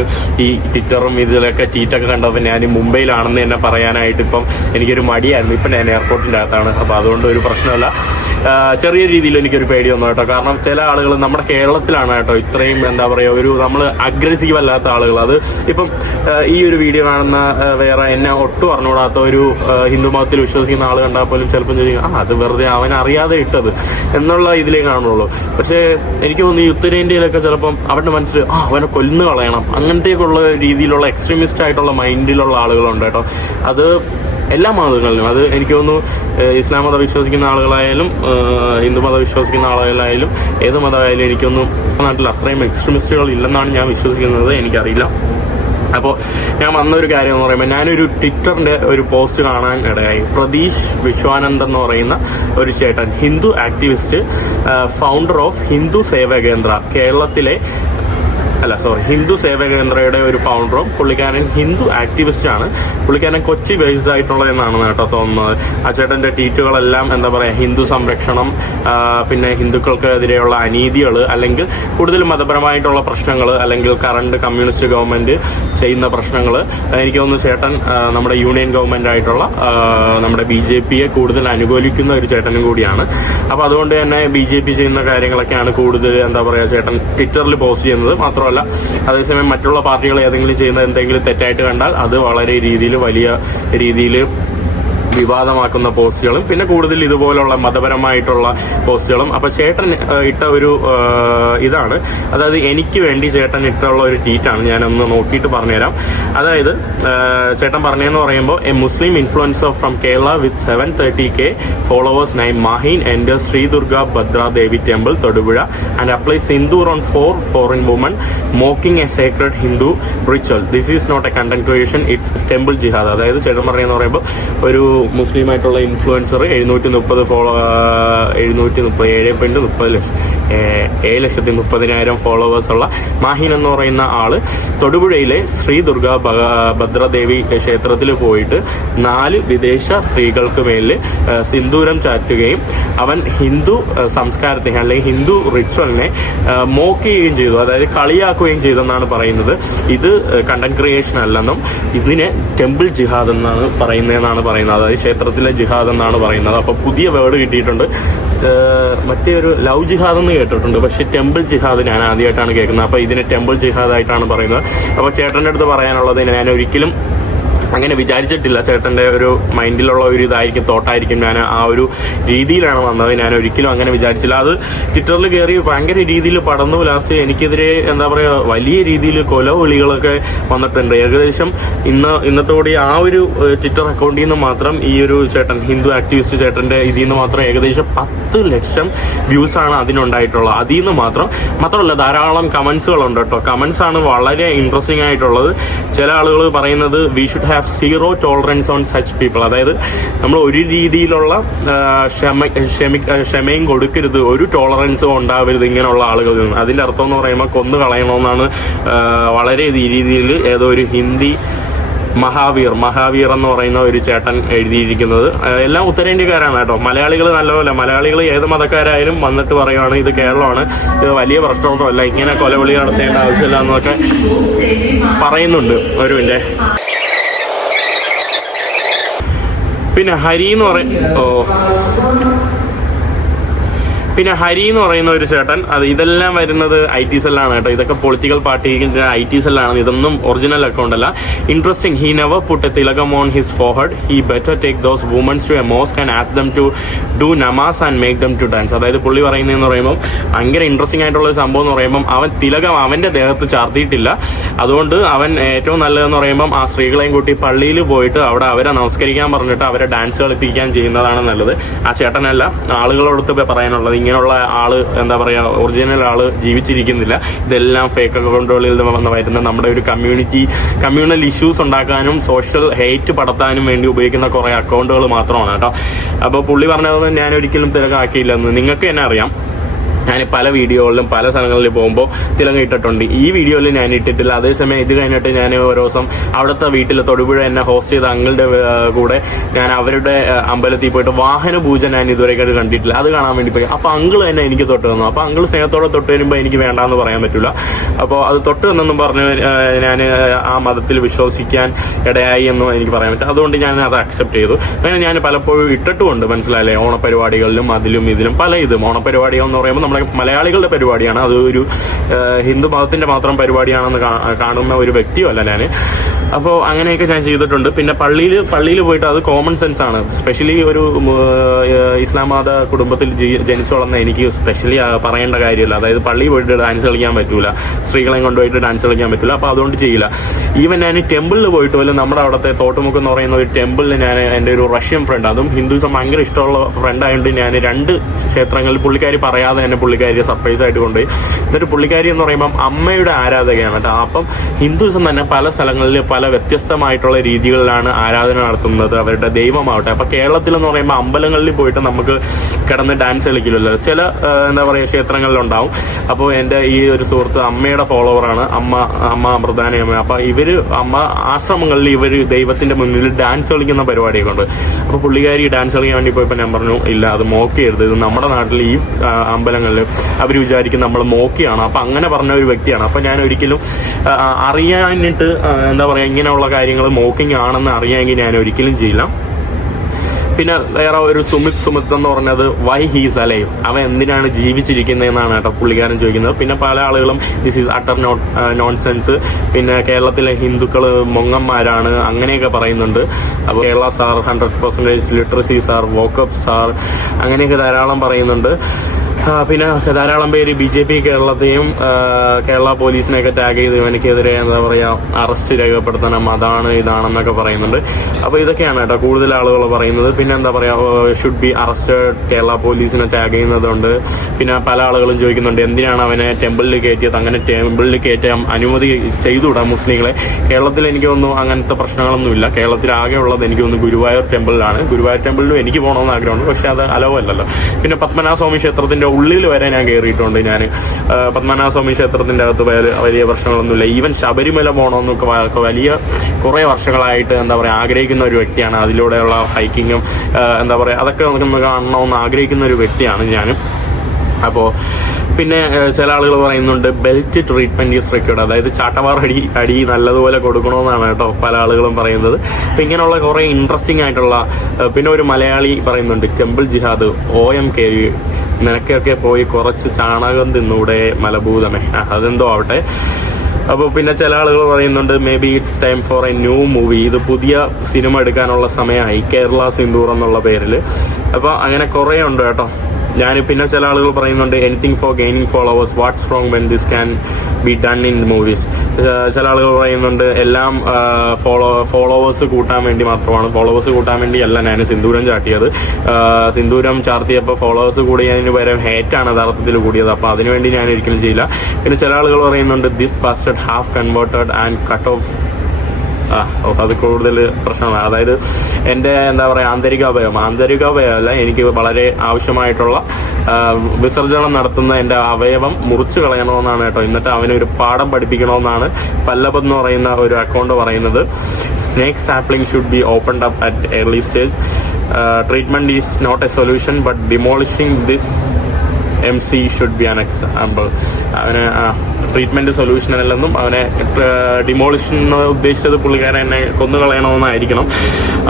ഈ ട്വിറ്ററും ഇതിലൊക്കെ ട്വീറ്റൊക്കെ കണ്ടപ്പോൾ ഞാൻ മുംബൈയിലാണെന്ന് തന്നെ പറയാനായിട്ട് ഇപ്പം എനിക്കൊരു മടിയായിരുന്നു. ഇപ്പം ഞാൻ എയർപോർട്ടിന്റെ അകത്താണ്. അപ്പോൾ അതുകൊണ്ട് ഒരു പ്രശ്നമല്ല. ചെറിയ രീതിയിൽ എനിക്കൊരു പേടി വന്നു കേട്ടോ. കാരണം ചില ആളുകൾ നമ്മുടെ കേരളത്തിലാണ് കേട്ടോ ഇത്രയും എന്താ പറയുക ഒരു നമ്മൾ അഗ്രസീവ് അല്ലാത്ത ആളുകൾ. അത് ഇപ്പം ഈ ഒരു വീഡിയോ കാണുന്ന വേറെ എന്നെ ഒട്ടും അറിഞ്ഞുകൂടാത്ത ഒരു ഹിന്ദു മതത്തിൽ വിശ്വസിക്കുന്ന ആൾ കണ്ടാൽ പോലും ചിലപ്പോൾ ചോദിക്കും ആ അത് വെറുതെ അവൻ അറിയാതെ ഇട്ടത്. എന്നുള്ള ഇതിലേ കാണുള്ളൂ. പക്ഷേ എനിക്ക് തോന്നുന്നു ഉത്തരേന്ത്യയിലൊക്കെ ചിലപ്പം അവരുടെ മനസ്സിൽ ആ അവനെ കൊല്ലുന്നു കളയണം. അങ്ങനത്തേക്കുള്ള രീതിയിലുള്ള എക്സ്ട്രീമിസ്റ്റ് ആയിട്ടുള്ള മൈൻഡിലുള്ള ആളുകളുണ്ട് കേട്ടോ. അത് എല്ലാ മതങ്ങളിലും അത് എനിക്ക് തോന്നുന്നു ഇസ്ലാം മതം വിശ്വസിക്കുന്ന ആളുകളായാലും ഏഹ് ഹിന്ദു മതം വിശ്വസിക്കുന്ന ആളുകളായാലും ഏത് മതമായാലും എനിക്കൊന്നും നാട്ടിൽ അത്രയും എക്സ്ട്രീമിസ്റ്റുകൾ ഇല്ലെന്നാണ് ഞാൻ വിശ്വസിക്കുന്നത്. എനിക്കറിയില്ല. അപ്പോൾ ഞാൻ വന്നൊരു കാര്യം എന്ന് പറയുമ്പോൾ ഞാനൊരു ട്വിറ്ററിന്റെ ഒരു പോസ്റ്റ് കാണാൻ ഇടയായി. പ്രതീഷ് വിശ്വാനന്ദ് എന്ന് പറയുന്ന ഒരു ചേട്ടൻ Hindu activist founder of Hindu Seva Kendra കേരളത്തിലെ അല്ല സോറി ഹിന്ദു സേവാ കേന്ദ്രയുടെ ഒരു ഫൗണ്ടറും പുള്ളിക്കാരൻ ഹിന്ദു ആക്ടിവിസ്റ്റ് ആണ്. പുള്ളിക്കാരൻ കൊച്ചി ബേസ്ഡ് ആയിട്ടുള്ള എന്നാണ് കേട്ടോ തോന്നുന്നത്. ആ ചേട്ടന്റെ ട്വീറ്റുകളെല്ലാം എന്താ പറയാ ഹിന്ദു സംരക്ഷണം പിന്നെ പിന്നെ ഹിന്ദുക്കൾക്കെതിരെയുള്ള അനീതികൾ അല്ലെങ്കിൽ കൂടുതൽ മതപരമായിട്ടുള്ള പ്രശ്നങ്ങൾ അല്ലെങ്കിൽ കറണ്ട് കമ്മ്യൂണിസ്റ്റ് ഗവൺമെന്റ് ചെയ്യുന്ന പ്രശ്നങ്ങൾ എനിക്ക് തോന്നുന്നു ചേട്ടൻ നമ്മുടെ യൂണിയൻ ഗവൺമെന്റ് ആയിട്ടുള്ള നമ്മുടെ ബി ജെ പിയെ കൂടുതൽ അനുകൂലിക്കുന്ന ഒരു ചേട്ടനും കൂടിയാണ്. അപ്പൊ അതുകൊണ്ട് തന്നെ ബി ജെ പി ചെയ്യുന്ന കാര്യങ്ങളൊക്കെയാണ് കൂടുതൽ എന്താ പറയാ ചേട്ടൻ ട്വിറ്ററിൽ പോസ്റ്റ് ചെയ്യുന്നത്. മാത്രമല്ല അതേസമയം മറ്റുള്ള പാർട്ടികൾ ഏതെങ്കിലും ചെയ്യുന്ന എന്തെങ്കിലും തെറ്റായിട്ട് കണ്ടാൽ അത് വളരെ രീതിയിൽ വലിയ രീതിയിൽ വിവാദമാക്കുന്ന പോസ്റ്റുകളും പിന്നെ കൂടുതൽ ഇതുപോലുള്ള മതപരമായിട്ടുള്ള പോസ്റ്റുകളും. അപ്പൊ ചേട്ടൻ ഇട്ട ഒരു ഇതാണ്. അതായത് എനിക്ക് വേണ്ടി ചേട്ടൻ ഇട്ടുള്ള ഒരു ട്വീറ്റാണ്. ഞാൻ ഒന്ന് നോക്കിയിട്ട് പറഞ്ഞുതരാം. അതായത് ചേട്ടൻ പറഞ്ഞതെന്ന് പറയുമ്പോൾ a Muslim influencer from Kerala with seven thirty K followers nine Mahin entered Sri Durga Bhadra Devi temple Thodupuzha and apply sindoor on for foreign woman mocking a sacred Hindu ritual. This is not a content creation it's temple jihad അതായത് ചേട്ടൻ പറഞ്ഞതെന്ന് പറയുമ്പോൾ ഒരു മുസ്ലിം ആയിട്ടുള്ള influencer എഴുന്നൂറ്റി മുപ്പത് follow എഴുന്നൂറ്റി മുപ്പത് ഏഴ് പോയിന്റ് മുപ്പത് ലക്ഷം. ഏഴ് ലക്ഷത്തി മുപ്പതിനായിരം ഫോളോവേഴ്സ് ഉള്ള മാഹിൻ എന്ന് പറയുന്ന ആൾ തൊടുപുഴയിലെ ശ്രീ ദുർഗ ഭദ്രദേവി ക്ഷേത്രത്തിൽ പോയിട്ട് നാല് വിദേശ സ്ത്രീകൾക്ക് മേലിൽ സിന്ദൂരം ചാറ്റുകയും അവൻ ഹിന്ദു സംസ്കാരത്തെ അല്ലെങ്കിൽ ഹിന്ദു റിച്വലിനെ മോക്ക് ചെയ്യുകയും ചെയ്തു. അതായത് കളിയാക്കുകയും ചെയ്തെന്നാണ് പറയുന്നത്. ഇത് കണ്ടന്റ് ക്രിയേഷൻ അല്ലെന്നും ഇതിനെ ടെമ്പിൾ ജിഹാദ് എന്നാണ് പറയുന്നതെന്നാണ് പറയുന്നത്. അതായത് ക്ഷേത്രത്തിലെ ജിഹാദ് എന്നാണ് പറയുന്നത്. അപ്പൊ പുതിയ വേർഡ് കിട്ടിയിട്ടുണ്ട്. മറ്റേ ഒരു ലവ് ജിഹാദ് എന്ന് കേട്ടിട്ടുണ്ട്. പക്ഷെ ടെമ്പിൾ ജിഹാദ് ഞാൻ ആദ്യമായിട്ടാണ് കേൾക്കുന്നത്. അപ്പോൾ ഇതിനെ ടെമ്പിൾ ജിഹാദ് ആയിട്ടാണ് പറയുന്നത്. അപ്പൊ ചേട്ടന്റെ അടുത്ത് പറയാനുള്ളത് ഞാൻ ഒരിക്കലും അങ്ങനെ വിചാരിച്ചിട്ടില്ല. ചേട്ടന്റെ ഒരു മൈൻഡിലുള്ള ഒരു ഇതായിരിക്കും തോട്ടായിരിക്കും ഞാൻ ആ ഒരു രീതിയിലാണ് വന്നത്. ഞാൻ ഒരിക്കലും അങ്ങനെ വിചാരിച്ചില്ല. അത് ട്വിറ്ററിൽ കയറി ഭയങ്കര രീതിയിൽ പടന്നു ലാസ്റ്റ് എനിക്കെതിരെ എന്താ പറയുക വലിയ രീതിയിൽ കൊലവിളികളൊക്കെ വന്നിട്ടുണ്ട്. ഏകദേശം ഇന്ന് ഇന്നത്തോടെ ആ ഒരു ട്വിറ്റർ അക്കൗണ്ടിൽ നിന്ന് മാത്രം ഈ ഒരു ചേട്ടൻ ഹിന്ദു ആക്ടിവിസ്റ്റ് ചേട്ടന്റെ ഇതിൽ നിന്ന് മാത്രം ഏകദേശം പത്ത് ലക്ഷം വ്യൂസ് ആണ് അതിനുണ്ടായിട്ടുള്ളത്. അതിൽ നിന്ന് മാത്രം മാത്രമല്ല ധാരാളം കമൻസുകളുണ്ട് കേട്ടോ. കമൻസ് ആണ് വളരെ ഇൻട്രസ്റ്റിംഗ് ആയിട്ടുള്ളത്. ചില ആളുകൾ പറയുന്നത് we should have zero tolerance on such people. അതായത് നമ്മൾ ഒരു രീതിയിലുള്ള ക്ഷമയും കൊടുക്കരുത് ഒരു ടോളറൻസും ഉണ്ടാവരുത് ഇങ്ങനെയുള്ള ആളുകളിൽ നിന്ന്. അതിന്റെ അർത്ഥം എന്ന് പറയുമ്പോൾ കൊന്നു കളയണമെന്നാണ് വളരെ രീതിയിൽ ഏതോ ഒരു ഹിന്ദി മഹാവീർ മഹാവീർ എന്ന് പറയുന്ന ഒരു ചേട്ടൻ എഴുതിയിരിക്കുന്നത്. എല്ലാം ഉത്തരേന്ത്യക്കാരാണ് കേട്ടോ. മലയാളികൾ നല്ലപോലെ മലയാളികൾ ഏത് മതക്കാരായാലും വന്നിട്ട് പറയുകയാണ് ഇത് കേരളമാണ് ഇത് വലിയ പ്രശ്നമൊന്നുമല്ല ഇങ്ങനെ കൊലവിളി നടത്തേണ്ട ആവശ്യമില്ല എന്നൊക്കെ പറയുന്നുണ്ട് ഒരു മിനിറ്റ് പിന്നെ ഹരി എന്ന് പറയും ഓ. പിന്നെ ഹരി എന്ന് പറയുന്ന ഒരു ചേട്ടൻ അത് ഇതെല്ലാം വരുന്നത് ഐ ടി സെല്ലാണ് കേട്ടോ. ഇതൊക്കെ പൊളിറ്റിക്കൽ പാർട്ടിന്റെ ഐ ടി സെല്ലാണ് ഇതൊന്നും ഒറിജിനൽ അക്കൗണ്ട് അല്ല. Interesting he never put tilakam on his forehead he better take those womans to a mosque and ask them to do namaz and make them to dance അതായത് പുള്ളി പറയുന്നതെന്ന് പറയുമ്പോൾ ഭയങ്കര interesting ആയിട്ടുള്ള ഒരു സംഭവം എന്ന് പറയുമ്പോൾ അവൻ തിലകം അവന്റെ ദേഹത്ത് ചാർത്തിയിട്ടില്ല. അതുകൊണ്ട് അവൻ ഏറ്റവും നല്ലതെന്ന് പറയുമ്പോൾ ആ സ്ത്രീകളെയും കൂട്ടി പള്ളിയിൽ പോയിട്ട് അവിടെ അവരെ നമസ്കരിക്കാൻ പറഞ്ഞിട്ട് അവരെ ഡാൻസ് കളിപ്പിക്കാൻ ചെയ്യുന്നതാണ് നല്ലത്. ആ ചേട്ടനല്ല ആളുകളോടത്ത് പറയാനുള്ളത് ഇങ്ങനെയുള്ള ആൾ എന്താ പറയാ ഒറിജിനൽ ആൾ ജീവിച്ചിരിക്കുന്നില്ല. ഇതെല്ലാം ഫേക്ക് അക്കൗണ്ടുകളിൽ നിന്ന് വരുന്ന നമ്മുടെ ഒരു കമ്മ്യൂണിറ്റി കമ്മ്യൂണൽ ഇഷ്യൂസ് ഉണ്ടാക്കാനും സോഷ്യൽ ഹെയ്റ്റ് പടത്താനും വേണ്ടി ഉപയോഗിക്കുന്ന കുറെ അക്കൗണ്ടുകൾ മാത്രമാണ് കേട്ടോ. അപ്പോൾ പുള്ളി പറഞ്ഞതൊന്നും ഞാൻ ഒരിക്കലും തിരക്കാക്കിയില്ലെന്ന്. നിങ്ങൾക്ക് തന്നെ അറിയാം. ഞാൻ പല വീഡിയോകളിലും പല സ്ഥലങ്ങളിൽ പോകുമ്പോൾ തിലങ്ങ ഇട്ടിട്ടുണ്ട്. ഈ വീഡിയോയിൽ ഞാൻ ഇട്ടിട്ടില്ല. അതേസമയം ഇത് കഴിഞ്ഞിട്ട് ഞാൻ ഓരോ ദിവസം അവിടുത്തെ വീട്ടിൽ തൊടുപുഴ എന്നെ ഹോസ്റ്റ് ചെയ്ത അങ്ങളുടെ കൂടെ ഞാൻ അവരുടെ അമ്പലത്തിൽ പോയിട്ട് വാഹന പൂജ ഞാൻ ഇതുവരെ കണ്ടിട്ടില്ല. അത് കാണാൻ വേണ്ടി പോയി. അപ്പൊ അങ്കിൾ തന്നെ എനിക്ക് തൊട്ട് തന്നു. അപ്പൊ അങ്കിൾ സ്നേഹത്തോടെ തൊട്ട് വരുമ്പോൾ എനിക്ക് വേണ്ടാന്ന് പറയാൻ പറ്റില്ല അപ്പോൾ അത് തൊട്ട് തന്നെന്നും പറഞ്ഞ് ഞാൻ ആ മതത്തിൽ വിശ്വസിക്കാൻ ഇടയായി എന്നും എനിക്ക് പറയാൻ പറ്റും. അതുകൊണ്ട് ഞാൻ അത് അക്സെപ്റ്റ് ചെയ്തു. അങ്ങനെ ഞാൻ പലപ്പോഴും ഇട്ടിട്ടുമുണ്ട്. മനസ്സിലായില്ലേ? ഓണപരിപാടികളിലും അതിലും ഇതിലും പല ഇതും. ഓണപരിപാടികൾ എന്ന് പറയുമ്പോൾ നമ്മുടെ മലയാളികളുടെ പരിപാടിയാണ്. അത് ഒരു ഹിന്ദു മതത്തിന്റെ മാത്രം പരിപാടിയാണെന്ന് കാണുന്ന ഒരു വ്യക്തിയല്ല ഞാൻ അപ്പോൾ അങ്ങനെയൊക്കെ ഞാൻ ചെയ്തിട്ടുണ്ട്. പിന്നെ പള്ളിയിൽ പള്ളിയിൽ പോയിട്ട് അത് കോമൺ സെൻസ് ആണ്. സ്പെഷ്യലി ഒരു ഇസ്ലാം കുടുംബത്തിൽ ജനിച്ചു വളർന്ന എനിക്ക് സ്പെഷ്യലി പറയേണ്ട കാര്യമില്ല. അതായത് പള്ളിയിൽ പോയിട്ട് ഡാൻസ് കളിക്കാൻ പറ്റൂല. സ്ത്രീകളെ കൊണ്ടുപോയിട്ട് ഡാൻസ് കളിക്കാൻ പറ്റൂല. അപ്പോൾ അതുകൊണ്ട് ചെയ്യില്ല. ഈവൻ ഞാൻ ടെമ്പിളിൽ പോയിട്ട് പോലും നമ്മുടെ അവിടുത്തെ തോട്ടുമുക്ക് എന്ന് പറയുന്ന ഒരു ടെമ്പിളിൽ ഞാൻ എന്റെ ഒരു റഷ്യൻ ഫ്രണ്ട് അതും ഹിന്ദുസം ഭയങ്കര ഇഷ്ടമുള്ള ഫ്രണ്ട് ആയതുകൊണ്ട് ഞാൻ രണ്ട് ക്ഷേത്രങ്ങളിൽ പുള്ളിക്കാരി പറയാതെ തന്നെ പുള്ളിക്കാരി സർപ്രൈസ് ആയിട്ട് കൊണ്ടുപോയി. എന്നിട്ട് പുള്ളിക്കാരി എന്ന് പറയുമ്പം അമ്മയുടെ ആരാധകയാണ് കേട്ടോ. അപ്പം ഹിന്ദുസം തന്നെ പല സ്ഥലങ്ങളിൽ പല വ്യത്യസ്തമായിട്ടുള്ള രീതികളിലാണ് ആരാധന നടത്തുന്നത് അവരുടെ ദൈവമാവട്ടെ. അപ്പൊ കേരളത്തിൽ എന്ന് പറയുമ്പോൾ അമ്പലങ്ങളിൽ പോയിട്ട് നമുക്ക് കിടന്ന് ഡാൻസ് കളിക്കില്ലല്ലോ. ചില എന്താ പറയുക ക്ഷേത്രങ്ങളിലുണ്ടാവും. അപ്പോൾ എന്റെ ഈ ഒരു സുഹൃത്ത് അമ്മയുടെ ഫോളോവറാണ് അമ്മ അമ്മ അമൃതാനി അമ്മ. അപ്പൊ ഇവർ അമ്മ ആശ്രമങ്ങളിൽ ഇവർ ദൈവത്തിന്റെ മുന്നിൽ ഡാൻസ് കളിക്കുന്ന പരിപാടിയൊക്കെ ഉണ്ട് അപ്പൊ പുള്ളിക്കാരി ഡാൻസ് കളിക്കാൻ വേണ്ടി പോയപ്പോൾ ഞാൻ പറഞ്ഞു ഇല്ല അത് മോക്കിയരുത് ഇത് നമ്മുടെ നാട്ടിൽ ഈ അമ്പലങ്ങളിൽ അവർ വിചാരിക്കും നമ്മൾ മോക്കിയാണ്. അപ്പൊ അങ്ങനെ പറഞ്ഞ ഒരു വ്യക്തിയാണ്. അപ്പൊ ഞാൻ ഒരിക്കലും അറിയാനിട്ട് എന്താ പറയാ ഇങ്ങനെയുള്ള കാര്യങ്ങൾ മോക്കിംഗ് ആണെന്ന് അറിയാമെങ്കിൽ ഞാൻ ഒരിക്കലും ചെയ്യില്ല. പിന്നെ വേറെ ഒരു സുമിത് സുമിത് എന്ന് പറഞ്ഞത് വൈ ഹീസ് അലൈവ് അവൻ എന്തിനാണ് ജീവിച്ചിരിക്കുന്നതെന്നാണ് കേട്ടോ പുള്ളിക്കാരൻ ചോദിക്കുന്നത്. പിന്നെ പല ആളുകളും this is utter not nonsense പിന്നെ കേരളത്തിലെ ഹിന്ദുക്കൾ മൊങ്ങന്മാരാണ് അങ്ങനെയൊക്കെ പറയുന്നുണ്ട്. അപ്പോൾ Kerala sir hundred percentage literacy sir woke up sir അങ്ങനെയൊക്കെ ധാരാളം പറയുന്നുണ്ട്. പിന്നെ ധാരാളം പേര് ബി ജെ പി കേരളത്തെയും കേരള പോലീസിനെയൊക്കെ ടാഗ് ചെയ്ത് ഇവനക്കെതിരെ എന്താ പറയാ അറസ്റ്റ് രേഖപ്പെടുത്തണം അതാണ് ഇതാണെന്നൊക്കെ പറയുന്നുണ്ട്. അപ്പൊ ഇതൊക്കെയാണ് കേട്ടോ കൂടുതൽ ആളുകൾ പറയുന്നത്. പിന്നെ എന്താ പറയാ ഷുഡ് ബി അറസ്റ്റഡ് കേരള പോലീസിനെ ടാഗ് ചെയ്യുന്നതുണ്ട്. പിന്നെ പല ആളുകളും ചോദിക്കുന്നുണ്ട് എന്തിനാണ് അവനെ ടെമ്പിളിൽ കയറ്റിയത്? അങ്ങനെ ടെമ്പിളിൽ കയറ്റാൻ അനുമതി ചെയ്തുവിടാം മുസ്ലിങ്ങളെ? കേരളത്തിൽ എനിക്ക് തോന്നുന്നു അങ്ങനത്തെ പ്രശ്നങ്ങളൊന്നുമില്ല. കേരളത്തിൽ ആകെ ഉള്ളത് എനിക്ക് തോന്നുന്നു ഗുരുവായൂർ ടെമ്പിളിലാണ് ഗുരുവായൂർ ടെമ്പിളിലും എനിക്ക് പോകണമെന്ന് ആഗ്രഹമുണ്ട് പക്ഷെ അത് അലവല്ലല്ലോ പിന്നെ പത്മനാഭ സ്വാമി ക്ഷേത്രത്തിന്റെ ഉള്ളിൽ വരെ ഞാൻ കയറിയിട്ടുണ്ട് ഞാൻ പത്മനാഭ സ്വാമി ക്ഷേത്രത്തിന്റെ അകത്ത് വലിയ- പ്രശ്നങ്ങളൊന്നുമില്ല. ഈവൻ ശബരിമല പോകണമെന്നൊക്കെ വലിയ കുറേ വർഷങ്ങളായിട്ട് എന്താ പറയുക ആഗ്രഹിക്കുന്ന ഒരു വ്യക്തിയാണ്. അതിലൂടെയുള്ള ഹൈക്കിങ്ങും എന്താ പറയുക അതൊക്കെ നമുക്ക് കാണണമെന്ന് ആഗ്രഹിക്കുന്ന ഒരു വ്യക്തിയാണ് ഞാൻ അപ്പോൾ പിന്നെ ചില ആളുകൾ പറയുന്നുണ്ട് ബെൽറ്റ് ട്രീറ്റ്മെന്റ് ഈസ് റിക്വേർഡ് അതായത് ചാട്ടവാർ അടി അടി നല്ലതുപോലെ കൊടുക്കണമെന്നാണ് കേട്ടോ പല ആളുകളും പറയുന്നത്. അപ്പം ഇങ്ങനെയുള്ള കുറേ ഇൻട്രസ്റ്റിംഗ് ആയിട്ടുള്ള പിന്നെ ഒരു മലയാളി പറയുന്നുണ്ട് temple jihad O M K നിനക്കൊക്കെ പോയി കുറച്ച് ചാണകം തിന്നൂടെ മലഭൂതമേ. അതെന്തോ ആവട്ടെ. അപ്പോൾ പിന്നെ ചില ആളുകൾ പറയുന്നുണ്ട് maybe it's time for a new movie ഇത് പുതിയ സിനിമ എടുക്കാനുള്ള സമയമായി. കേരള സിന്ദൂർ എന്നുള്ള പേരിൽ. അപ്പോൾ അങ്ങനെ കുറേ ഉണ്ട് കേട്ടോ. ഞാൻ പിന്നെ ചില ആളുകൾ പറയുന്നുണ്ട് anything for gaining followers what's ഫ്രോങ് when this can be done in movies ചില ആളുകൾ പറയുന്നുണ്ട് എല്ലാം ഫോളോ ഫോളോവേഴ്സ് കൂട്ടാൻ വേണ്ടി മാത്രമാണ്. ഫോളോവേഴ്സ് കൂട്ടാൻ വേണ്ടി അല്ല ഞാൻ സിന്ദൂരം ചാട്ടിയത്. സിന്ദൂരം ചാർത്തിയപ്പോൾ ഫോളോവേഴ്സ് കൂടിയതിന് പകരം ഹേറ്റാണ് യഥാർത്ഥത്തിൽ കൂടിയത്. അപ്പോൾ അതിനുവേണ്ടി ഞാൻ ഒരിക്കലും ചെയ്യില്ല. പിന്നെ ചില ആളുകൾ പറയുന്നുണ്ട് this bastard half converted and cut off അത് കൂടുതൽ പ്രശ്നമാണ്. അതായത് എന്റെ എന്താ പറയുക ആന്തരികാവയം ആന്തരികാവയമല്ല എനിക്ക് വളരെ ആവശ്യമായിട്ടുള്ള വിസർജനം നടത്തുന്ന എന്റെ അവയവം മുറിച്ചു കളയണമെന്നാണ് കേട്ടോ. എന്നിട്ട് അവനൊരു പാഠം പഠിപ്പിക്കണമെന്നാണ് പല്ലബ് എന്ന് പറയുന്ന ഒരു അക്കൗണ്ട് പറയുന്നത്. Snake sapling should be opened up at early stage treatment is not a solution but demolishing this M C should be example അവന് ട്രീറ്റ്മെന്റ് സൊല്യൂഷൻ അല്ലെന്നും അവനെ ഡിമോളിഷൻ ഉദ്ദേശിച്ചത് പുള്ളിക്കാരൻ എന്നെ കൊന്നുകളയണമെന്നായിരിക്കണം.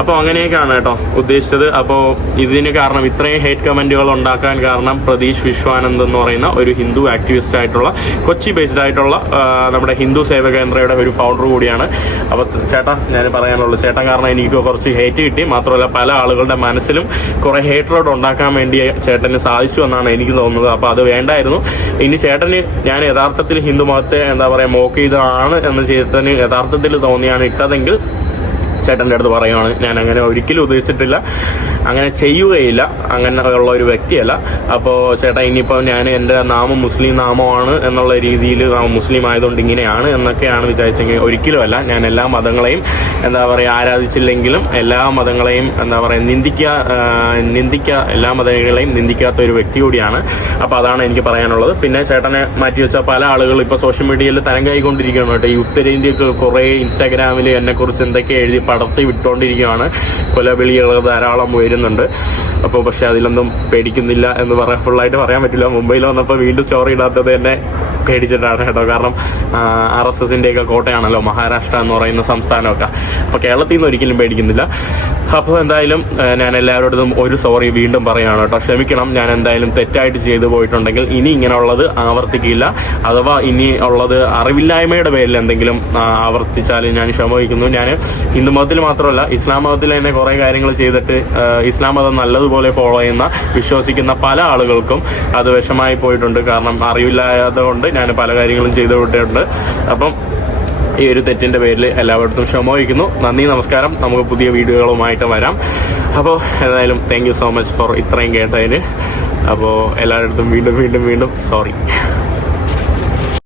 അപ്പോൾ അങ്ങനെയൊക്കെയാണ് കേട്ടോ ഉദ്ദേശിച്ചത്. അപ്പോൾ ഇതിന് കാരണം ഇത്രയും ഹേറ്റ് കമന്റുകൾ ഉണ്ടാക്കാൻ കാരണം പ്രതീഷ് വിശ്വാനന്ദ് എന്ന് പറയുന്ന ഒരു ഹിന്ദു ആക്ടിവിസ്റ്റ് ആയിട്ടുള്ള കൊച്ചി ബേസ്ഡ് ആയിട്ടുള്ള നമ്മുടെ ഹിന്ദു സേവ കേന്ദ്രയുടെ ഒരു ഫൗണ്ടർ കൂടിയാണ്. അപ്പോൾ ചേട്ടാ ഞാൻ പറയാനുള്ളൂ ചേട്ടൻ കാരണം എനിക്ക് കുറച്ച് ഹേറ്റ് കിട്ടി. മാത്രമല്ല പല ആളുകളുടെ മനസ്സിലും കുറെ ഹേറ്ററോട് ഉണ്ടാക്കാൻ വേണ്ടി ചേട്ടന് സാധിച്ചു എന്നാണ് എനിക്ക് തോന്നുന്നത്. അപ്പോൾ അത് വേണ്ടായിരുന്നു. ഇനി ചേട്ടന് ഞാൻ യഥാർത്ഥത്തിൽ ഹിന്ദു മതത്തെ എന്താ പറയുക മോക്ക് ചെയ്തതാണ് എന്ന് ചേട്ടന് യഥാർത്ഥത്തിൽ തോന്നിയാണ് ഇട്ടതെങ്കിൽ ചേട്ടന്റെ അടുത്ത് പറയുവാണ്. ഞാൻ അങ്ങനെ ഒരിക്കലും ഉദ്ദേശിച്ചിട്ടില്ല. അങ്ങനെ ചെയ്യുകയില്ല. അങ്ങനെ ഉള്ള ഒരു വ്യക്തിയല്ല. അപ്പോൾ ചേട്ടാ ഇനിയിപ്പോൾ ഞാൻ എന്റെ നാമം മുസ്ലിം നാമമാണ് എന്നുള്ള രീതിയിൽ മുസ്ലിം ആയതുകൊണ്ട് ഇങ്ങനെയാണ് എന്നൊക്കെയാണ് വിചാരിച്ചെങ്കിൽ ഒരിക്കലുമല്ല ഞാൻ എല്ലാ മതങ്ങളെയും എന്താ പറയുക ആരാധിച്ചില്ലെങ്കിലും എല്ലാ മതങ്ങളെയും എന്താ പറയുക നിന്ദിക്കുക നിന്ദിക്കുക എല്ലാ മതങ്ങളെയും നിന്ദിക്കാത്ത ഒരു വ്യക്തി കൂടിയാണ്. അപ്പോൾ അതാണ് എനിക്ക് പറയാനുള്ളത്. പിന്നെ ചേട്ടനെ മാറ്റി വെച്ച പല ആളുകൾ ഇപ്പോൾ സോഷ്യൽ മീഡിയയിൽ തരംഗായിക്കൊണ്ടിരിക്കുകയാണ് കേട്ടോ. ഈ ഉത്തരേന്ത്യക്ക് കുറേ ഇൻസ്റ്റാഗ്രാമിൽ എന്നെക്കുറിച്ച് എന്തൊക്കെ എഴുതി പടർത്തി വിട്ടുകൊണ്ടിരിക്കുകയാണ് കൊലവിളികൾ ധാരാളം വരുന്നുണ്ട് അപ്പോൾ പക്ഷേ അതിലൊന്നും പേടിക്കുന്നില്ല എന്ന് പറയാൻ ഫുള്ളായിട്ട് പറയാൻ പറ്റില്ല. മുംബൈയിൽ വന്നപ്പോൾ വീണ്ടും സ്റ്റോറി ഇടാത്തത് എന്നെ പേടിച്ചിട്ടാണ് കേട്ടോ? കാരണം ആർ എസ് എസിന്റെ ഒക്കെ കോട്ടയാണല്ലോ മഹാരാഷ്ട്ര എന്ന് പറയുന്ന സംസ്ഥാനമൊക്കെ. അപ്പോൾ കേരളത്തിൽ നിന്ന് ഒരിക്കലും പേടിക്കുന്നില്ല. അപ്പോൾ എന്തായാലും ഞാൻ എല്ലാവരോടും ഒരു സോറി വീണ്ടും പറയുകയാണ് കേട്ടോ. ക്ഷമിക്കണം ഞാൻ എന്തായാലും തെറ്റായിട്ട് ചെയ്തു പോയിട്ടുണ്ടെങ്കിൽ ഇനി ഇങ്ങനെയുള്ളത് ആവർത്തിക്കില്ല. അഥവാ ഇനി ഉള്ളത് അറിവില്ലായ്മയുടെ പേരിൽ എന്തെങ്കിലും ആവർത്തിച്ചാൽ ഞാൻ ക്ഷമിക്കുന്നു ഞാൻ ഹിന്ദു മതത്തിൽ മാത്രമല്ല ഇസ്ലാം മതത്തിൽ തന്നെ കുറേ കാര്യങ്ങൾ ചെയ്തിട്ട് ഇസ്ലാം മതം നല്ലതുപോലെ ഫോളോ ചെയ്യുന്ന വിശ്വസിക്കുന്ന പല ആളുകൾക്കും അത് വിഷമായി പോയിട്ടുണ്ട്. കാരണം അറിവില്ലാതെ കൊണ്ട് ഞാൻ പല കാര്യങ്ങളും ചെയ്തു വിട്ടിട്ടുണ്ട് അപ്പം ഈ ഒരു തെറ്റിന്റെ പേരിൽ എല്ലാവർക്കും ക്ഷമ വഹിക്കുന്നു നന്ദി നമസ്കാരം. നമുക്ക് പുതിയ വീഡിയോകളുമായിട്ട് വരാം. അപ്പോൾ എന്തായാലും താങ്ക് സോ മച്ച് ഫോർ ഇത്രയും കേട്ടതിന്. അപ്പോൾ എല്ലാവരുടെ അടുത്തും വീണ്ടും വീണ്ടും വീണ്ടും സോറി